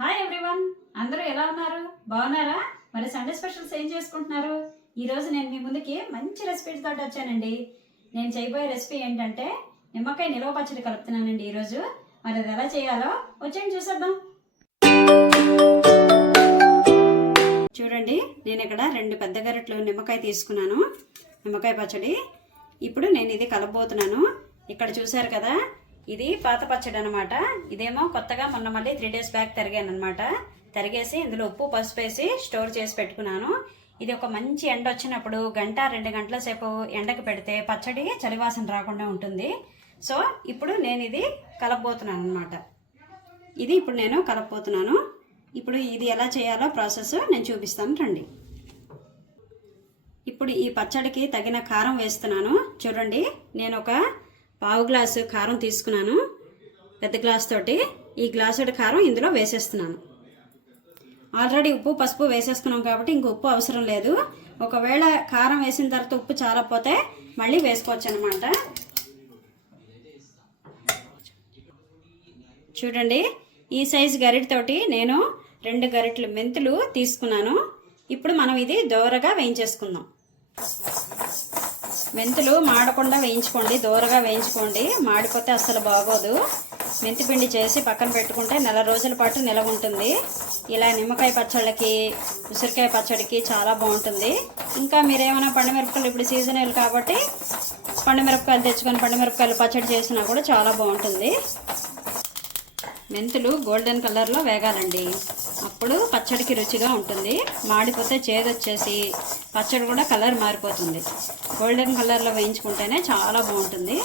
Hi everyone, అందరూ ఎలా ఉన్నారు? బాగున్నారా? మరి సండే స్పెషల్స్ ఏం చేసుకుంటున్నారు? ఈరోజు నేను మీ ముందుకి మంచి రెసిపీస్ తోటి వచ్చానండి. నేను చేయబోయే రెసిపీ ఏంటంటే నిమ్మకాయ నిలవ పచ్చడి కలుపుతున్నానండి ఈరోజు. మరి అది ఎలా చేయాలో వచ్చేయండి చూసేద్దాం. చూడండి, నేను ఇక్కడ 2 పెద్ద గరిటెలు నిమ్మకాయ తీసుకున్నాను, నిమ్మకాయ పచ్చడి. ఇప్పుడు నేను ఇది కలపబోతున్నాను. ఇక్కడ చూసారు కదా, ఇది పాత పచ్చడి అనమాట. ఇదేమో కొత్తగా మొన్న మళ్ళీ 3 days బ్యాక్ తరిగాను అనమాట. తరిగేసి ఇందులో ఉప్పు పసుపు వేసి స్టోర్ చేసి పెట్టుకున్నాను. ఇది ఒక మంచి ఎండ వచ్చినప్పుడు 1-2 గంటల సేపు ఎండకు పెడితే పచ్చడి చలివాసన రాకుండా ఉంటుంది. సో ఇప్పుడు నేను ఇది కలపబోతున్నాను అనమాట. ఇది ఇప్పుడు నేను కలపబోతున్నాను. ఇప్పుడు ఇది ఎలా చేయాలో ప్రాసెస్ నేను చూపిస్తాను రండి. ఇప్పుడు ఈ పచ్చడికి తగిన కారం వేస్తున్నాను. చూడండి, నేను ఒక 1/2 గ్లాసు కారం తీసుకున్నాను, పెద్ద గ్లాస్ తోటి. ఈ గ్లాసుడి కారం ఇందులో వేసేస్తున్నాను. ఆల్రెడీ ఉప్పు పసుపు వేసేసుకున్నాం కాబట్టి ఇంక ఉప్పు అవసరం లేదు. ఒకవేళ కారం వేసిన తర్వాత ఉప్పు చాలకపోతే మళ్ళీ వేసుకోవచ్చు అనమాట. చూడండి, ఈ సైజు గరిటెతోటి నేను 2 గరిటెలు మెంతులు తీసుకున్నాను. ఇప్పుడు మనం ఇది దోరగా వేయించేసుకుందాం. మెంతులు మాడకుండా వేయించుకోండి, దోరగా వేయించుకోండి. మాడిపోతే అస్సలు బాగోదు. మెంతి పిండి చేసి పక్కన పెట్టుకుంటే 4 రోజుల పాటు నిలవ ఉంటుంది. ఇలా నిమ్మకాయ పచ్చళ్ళకి, ఉసిరికాయ పచ్చడికి చాలా బాగుంటుంది. ఇంకా మీరేమైనా పండుమిరపకాయలు, ఇప్పుడు సీజనల్ కాబట్టి పండుమిరపకాయలు తెచ్చుకొని పండుమిరపకాయలు పచ్చడి చేసినా కూడా చాలా బాగుంటుంది. మెంతులు గోల్డెన్ కలర్లో వేగాలండి, అప్పుడు పచ్చడికి రుచిగా ఉంటుంది. మాడిపోతే చేదొచ్చేసి పచ్చడి కూడా కలర్ మారిపోతుంది. గోల్డెన్ కలర్లో వేయించుకుంటేనే చాలా బాగుంటుంది.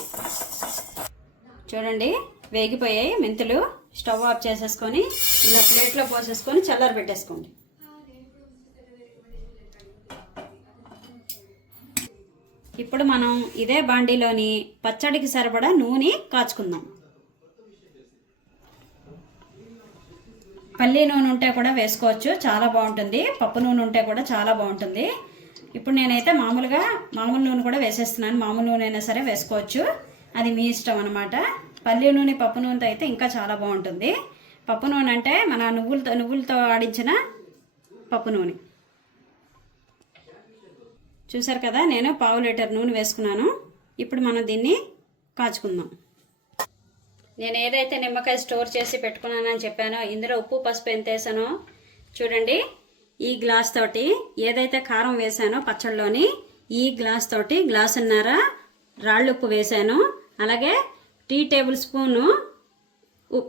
చూడండి, వేగిపోయాయి మెంతులు. స్టవ్ ఆఫ్ చేసేసుకొని ఇలా ప్లేట్లో పోసేసుకొని చల్లారి పెట్టేసుకోండి. ఇప్పుడు మనం ఇదే బాండీలోని పచ్చడికి సరిపడా నూనె కాచుకుందాం. పల్లి నూనె ఉంటే కూడా వేసుకోవచ్చు, చాలా బాగుంటుంది. పప్పు నూనె ఉంటే కూడా చాలా బాగుంటుంది. ఇప్పుడు నేనైతే మామూలు నూనె కూడా వేసేస్తున్నాను. మామూలు నూనె అయినా సరే వేసుకోవచ్చు, అది మీ ఇష్టం అనమాట. పల్లి నూనె పప్పు నూనెతో అయితే ఇంకా చాలా బాగుంటుంది. పప్పు నూనె అంటే మన నువ్వులతో ఆడించిన పప్పు నూనె. చూసారు కదా, నేను 1/2 లీటర్ నూనె వేసుకున్నాను. ఇప్పుడు మనం దీన్ని కాచుకుందాం. నేను ఏదైతే నిమ్మకాయ స్టోర్ చేసి పెట్టుకున్నానని చెప్పానో ఇందులో ఉప్పు పసుపు ఎంత వేసానో చూడండి. ఈ గ్లాస్ తోటి ఏదైతే కారం వేసానో పచ్చళ్ళలోని, ఈ గ్లాస్ తోటి 1.5 గ్లాసున్నర రాళ్ళు ఉప్పు వేసాను. అలాగే 1 టేబుల్ స్పూను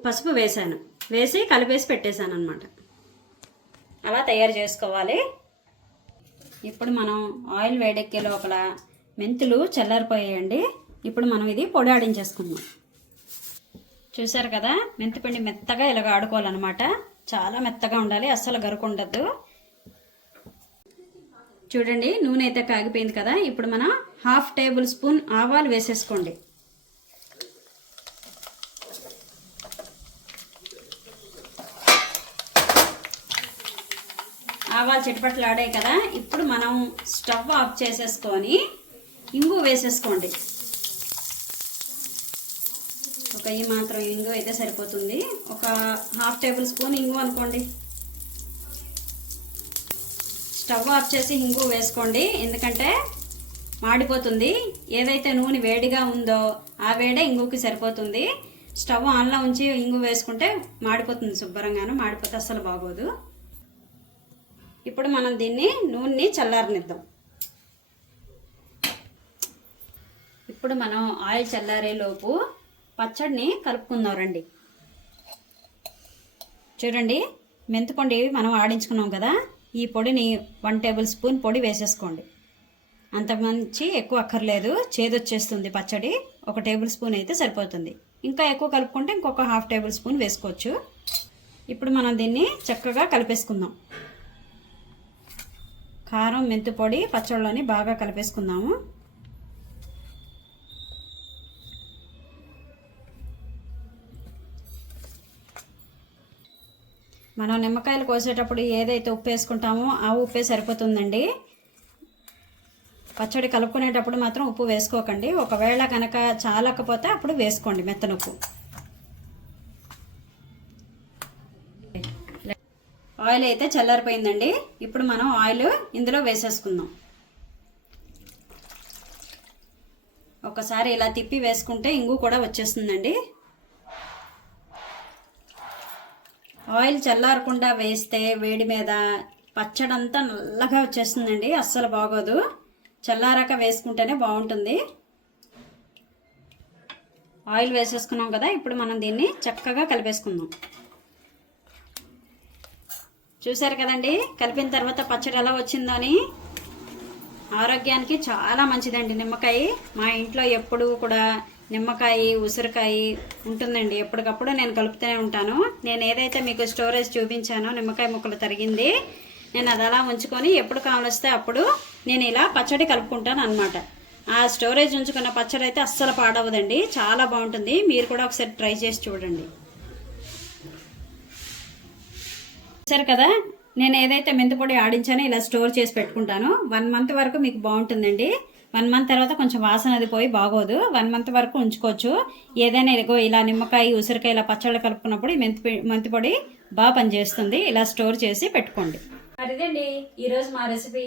పసుపు వేసాను. వేసి కలిపేసి పెట్టేశాను అనమాట. అలా తయారు చేసుకోవాలి. ఇప్పుడు మనం ఆయిల్ వేడెక్కే లోపల మెంతులు చల్లారిపోయాయండి. ఇప్పుడు మనం ఇది పొడి ఆడించేసుకుందాం. చూసారు కదా, మెంతిపిండి మెత్తగా ఇలాగ ఆడుకోవాలన్నమాట. చాలా మెత్తగా ఉండాలి, అస్సలు గరుకు ఉండద్దు. చూడండి, నూనె అయితే కాగిపోయింది కదా. ఇప్పుడు మనం 1/2 టేబుల్ స్పూన్ ఆవాలు వేసేసుకోండి. ఆవాలు చిటపట్లు ఆడాయి కదా. ఇప్పుడు మనం స్టవ్ ఆఫ్ చేసేసుకొని ఇంగు వేసేసుకోండి. ఈ మాత్రం ఇంగు అయితే సరిపోతుంది. ఒక 1/2 టేబుల్ స్పూన్ ఇంగు అనుకోండి. స్టవ్ ఆఫ్ చేసి ఇంగు వేసుకోండి, ఎందుకంటే మాడిపోతుంది. ఏదైతే నూనె వేడిగా ఉందో ఆ వేడే ఇంగుకి సరిపోతుంది. స్టవ్ ఆన్లో ఉంచి ఇంగు వేసుకుంటే మాడిపోతుంది శుభ్రంగాను. మాడిపోతే అస్సలు బాగోదు. ఇప్పుడు మనం దీన్ని నూనెని చల్లారనిద్దాం. ఇప్పుడు మనం ఆయిల్ చల్లారే లోపు పచ్చడిని కలుపుకుందాం రండి. చూడండి, మెంతిపొడి మనం ఆడించుకున్నాం కదా. ఈ పొడిని 1 టేబుల్ స్పూన్ పొడి వేసేసుకోండి. అంతకుమించి ఎక్కువ అక్కర్లేదు, చేదొచ్చేస్తుంది పచ్చడి. 1 టేబుల్ స్పూన్ అయితే సరిపోతుంది. ఇంకా ఎక్కువ కలుపుకుంటే ఇంకొక 1/2 టేబుల్ స్పూన్ వేసుకోవచ్చు. ఇప్పుడు మనం దీన్ని చక్కగా కలిపేసుకుందాం. కారం మెంతి పొడి పచ్చడిలోని బాగా కలిపేసుకుందాము. మనం నిమ్మకాయలు కోసేటప్పుడు ఏదైతే ఉప్పు వేసుకుంటామో ఆ ఉప్పే సరిపోతుందండి. పచ్చడి కలుపుకునేటప్పుడు మాత్రం ఉప్పు వేసుకోకండి. ఒకవేళ కనుక చాలకపోతే అప్పుడు వేసుకోండి మెత్తనుప్పు. ఆయిల్ అయితే చల్లారిపోయిందండి. ఇప్పుడు మనం ఆయిల్ ఇందులో వేసేసుకుందాం. ఒకసారి ఇలా తిప్పి వేసుకుంటే ఇంగు కూడా వచ్చేస్తుందండి. ఆయిల్ చల్లారకుండా వేస్తే వేడి మీద పచ్చడంతా నల్లగా వచ్చేస్తుందండి, అస్సలు బాగోదు. చల్లారాక వేసుకుంటేనే బాగుంటుంది. ఆయిల్ వేసేసుకున్నాం కదా, ఇప్పుడు మనం దీన్ని చక్కగా కలిపేసుకుందాం. చూసారు కదండి, కలిపిన తర్వాత పచ్చడి ఎలా వచ్చిందో అని. ఆరోగ్యానికి చాలా మంచిదండి నిమ్మకాయ. మా ఇంట్లో ఎప్పుడు కూడా నిమ్మకాయ, ఉసిరికాయ ఉంటుందండి. ఎప్పటికప్పుడు నేను కలుపుతూనే ఉంటాను. నేను ఏదైతే మీకు స్టోరేజ్ చూపించానో నిమ్మకాయ ముక్కలు తరిగింది, నేను అది అలా ఉంచుకొని ఎప్పుడు కావలిస్తే అప్పుడు నేను ఇలా పచ్చడి కలుపుకుంటాను అనమాట. ఆ స్టోరేజ్ ఉంచుకున్న పచ్చడి అయితే అస్సలు పాడవదండి, చాలా బాగుంటుంది. మీరు కూడా ఒకసారి ట్రై చేసి చూడండి. సరే కదా, నేను ఏదైతే మెంతిపొడి ఆడించానో ఇలా స్టోర్ చేసి పెట్టుకుంటాను. 1 మంత్ వరకు మీకు బాగుంటుందండి. 1 మంత్ తర్వాత కొంచెం వాసన అది పోయి బాగోదు. 1 మంత్ వరకు ఉంచుకోవచ్చు. ఏదైనా ఇదిగో ఇలా నిమ్మకాయ, ఉసిరికాయ ఇలా పచ్చళ్ళు కలుపుకున్నప్పుడు ఈ మెంతిపొడి బాగా పనిచేస్తుంది. ఇలా స్టోర్ చేసి పెట్టుకోండి. మరిదండి ఈరోజు మా రెసిపీ.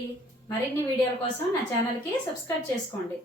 మరిన్ని వీడియోల కోసం నా ఛానల్కి సబ్స్క్రైబ్ చేసుకోండి.